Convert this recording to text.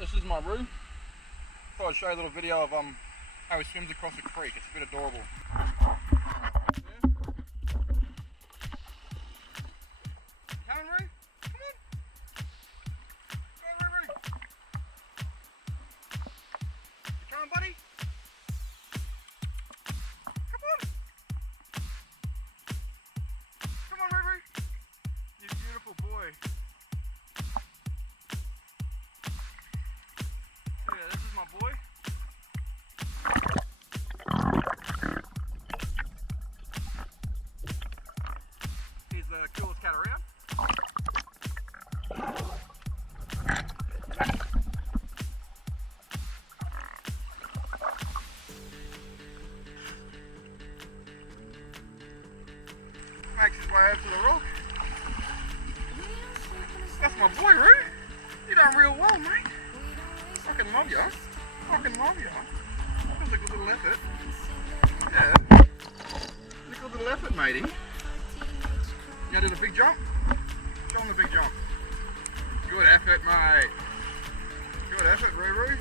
this is my Roo. Thought I'd show you a little video of how he swims across a creek. It's a bit adorable. Come on, Roo. Come on. Come on, Roo. Come on, buddy. Come on. Come on, Roo. You beautiful boy. Yeah, this is my boy. He's the coolest cat around. Makes his way over to the rock. That's my boy, Roo. You done real well, mate. Fucking love ya. Fucking love ya. That was a good little effort. Yeah. A good little effort, matey. You did a big jump? Show him the big jump. Good effort, mate. Good effort, Roo Roo.